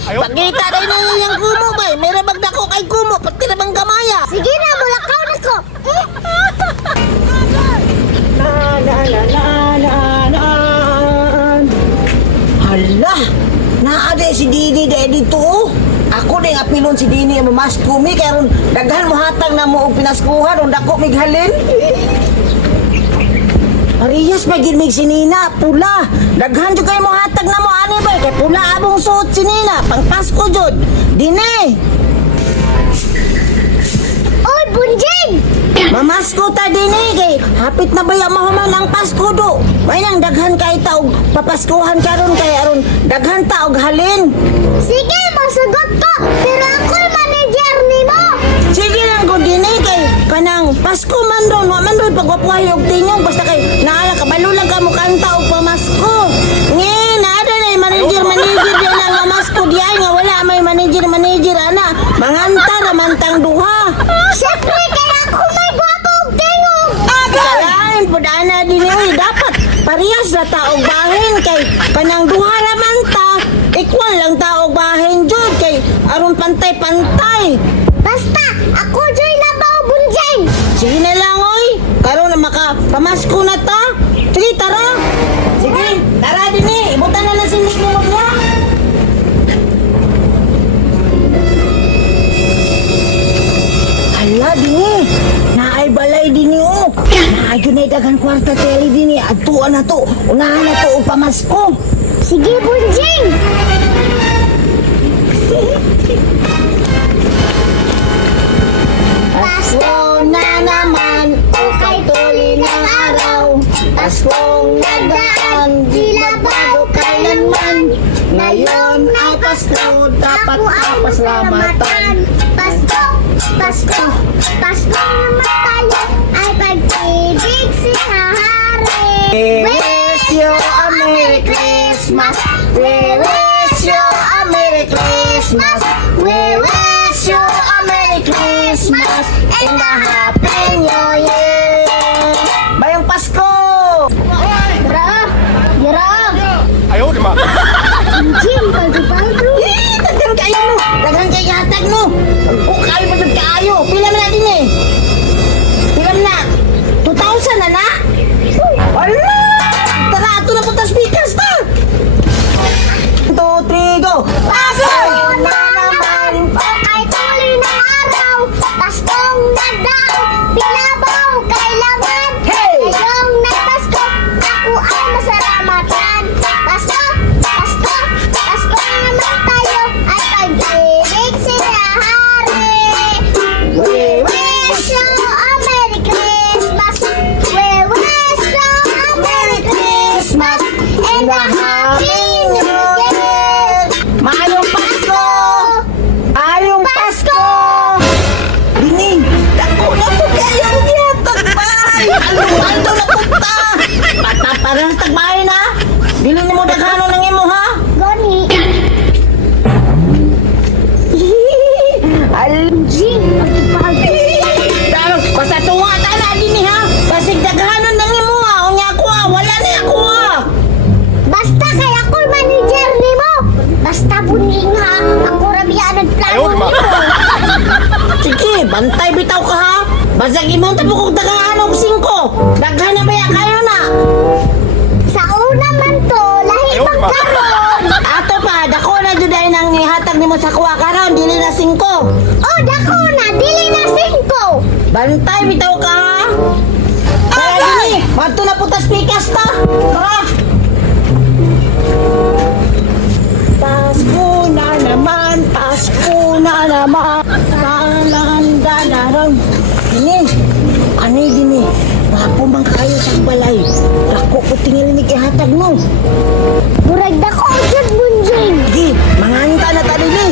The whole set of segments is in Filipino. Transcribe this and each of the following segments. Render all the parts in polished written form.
Pagkita rin na yung kumo ba? May rabag na ko kay kumo, pati na bang gamaya. Sige na, mulakaw na ko. Hala, naade si Dini dito. Ako na yung apilon si Dini ang mamasko mi, kaya ron daghan mo hatang na mo ang pinaskuhan, ron dako mighalin. Parehas pa gid mig si Nina, pula. Daghan jud kay mo hatag na mo ani ba, kay pula abong suot si Nina, pang Pasko jud. Dini. Oy, Bunjing! Mamasko ta Dini kay hapit na ba yung mahuman ang Pasko do. May nang daghan kay taog papaskuhan karon kay aron daghan taog halin. Sige, masagot ko. Pero ako manager ni mo. Sige lang ko Dini kay kanang Pasko man ron, wa man ron pagwapuhay og tingog basta kay naala kabalo lang ka mo kanta og pamasko. Nge, naada na yung manager di lang mamasko di ay nga wala may manager ana. Manganta raman tang duha. Siyempre, kaya ako may gwapo og tingog. Kalain po na din yun. Dapat parehas na taog bahin kay kanang duha raman ta. Equal lang taog bahin jud kay aron pantay-pantay. Basta, ako joy na ba, Bunjing? Sige na lang oy. Karon na makapamasko na ta. Sige tara. Sige, tara din eh. Ibutan na lang si Miss Nimog niya. Hala din eh. Naay balay din eh oh. Naay yun ay dagang kwarta teli din eh. Adtuan na to. Unahan na to o pamasko. Sige, Bunjing. Pasko na naman, o kay tuloy ng araw. Paskong nagdaan, di na bago kailanman. Ngayon ay Pasko, dapat papasalamatan. Pasko, Pasko, Pasko naman tayo ay pag-ibig si Hari. We wish you a Merry Christmas. We wish you a Merry Christmas. We wish you a Merry Christmas and a Happy New Year. Bayang Pasko! Yara, Ayaw, di ba? Bunjing, paldo-paldo. Daghan kayo mo! Daghan kayo hatag mo! O kayo pa dyan kaayo! Pila mo natin eh! Pila mo na! 2,000 na na! Wala! Tara, ato na po tas speakers ta! 1, 2, 3, go! Pasko na naman! Ay tuloy na araw, Paskong nagdaan, pinabaw kailangan. Hey! Ngayong nagpasko, ako ay masalamatan. Pasko, Pasko, Pasko naman tayo ay pag-ibig si Hari. We wish you a Merry Christmas. We wish you a Merry Christmas and a Happy New Year. Maayong Pasko! Ayong Pasko! Dining, dako na po kayo niya, tagbay! Aldo na punta! Parang tagbay na! Dili ni mo daghano ng imo ha? Goni. Aljing! Pero, basta tunga ta na din ha! Basig daghano ng imo ha! Unya ako ha! Wala na ako ha! Basta kay ako manager nimo. Basta buning ha. Ako rabia ang plano Ayaw, di ba? nimo. Sige, bantay bitaw ka ha! Basag imong tapos kong daghano og 5! Daghan na ba ya kayo na? Sa una man to, lahi Ayaw, di ba? pagkaroon. Ato pa, dako na juday nang nihatag nimo sa kuha karon, dili na 5. O dako na, dili na 5. Bantay bitaw ka ha. Kaya dili, mato na putas pikas ta. Tara. Pasko na naman, Pasko na naman. Kalanda na ron. Dini, ani dini. Wapo man kayo sa balay. Dako ko tingin ni ihatag mo. Murag dako jud Bunjing. Di, manganta na ta dini.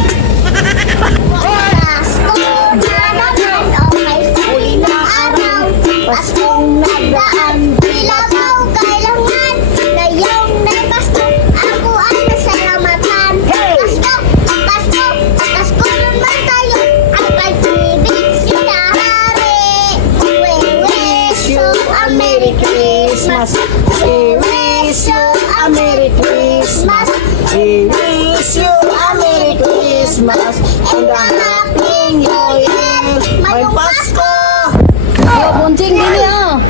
Pasko na naman, okay tuloy na araw. Paskong nagdaan, pilabaw kailangan. Ngayong nagpasko, ako ay masalamatan. Pasko, Pasko, Pasko naman tayo ay pag-ibig si Hari. We wish you a Merry Christmas. We wish you a Merry Christmas. We wish you Christmas and a Happy New Year. May Pasko! Oh, bunting gini ah.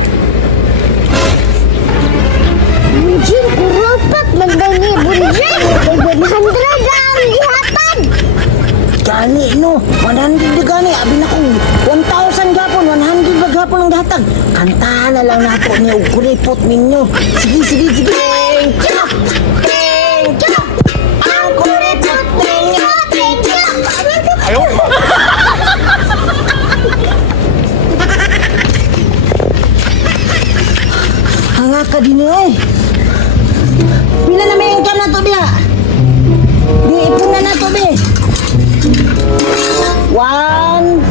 Bunjing, kurupat. Magdani, bunjing. 100 ang ihatan. Gani no, 100 na gani. Abi na kong 1,000 gapon, 100 ba gapon ang gatag. Kantahan na lang nato niyo, kuripot ninyo. Sige. Thank you! Thank you! Ang kuripot ninyo! Thank you! Hanga ka din eh. Pila na may income na to biya? Di ipon na na to bi. 1,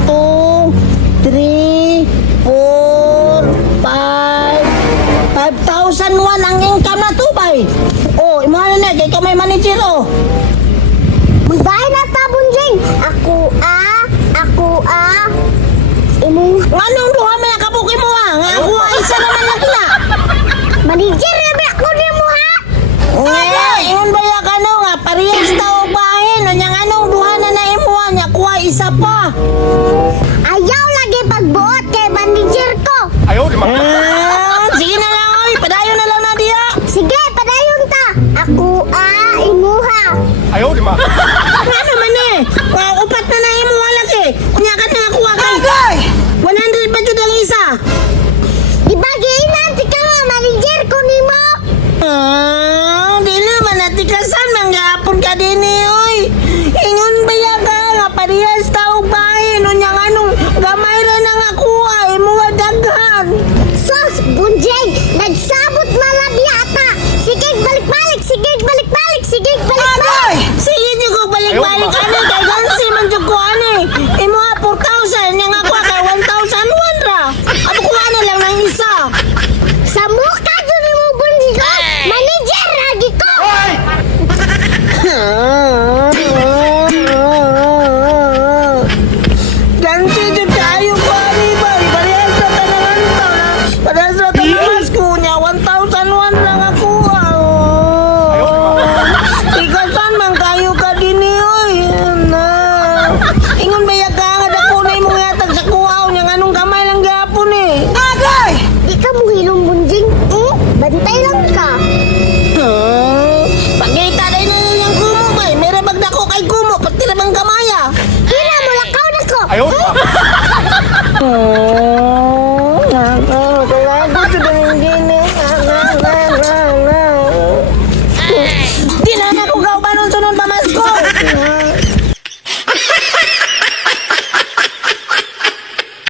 2, 3, 4, 5, 5,001 ang income na to bay. Oh, imahan na kay kamay manager oh. Magbahay na ta, bunjing. Ako Imong Nganong duha man kabuki mo ha? Nga ako isa naman lagi na. manager na ba ako ni mo ha? Ingon ba ya kano nga parehas ta og bahin unya nganong duha na naimuha nya kuha isa pa. Ayaw lagi pagbuot kay manager ko. Sige na lang oy, padayon na lang na diya. Sige, padayon ta. Ako imuha. Ano man eh? Nga upat na naimuha lagi. Unya ka na kuha kay.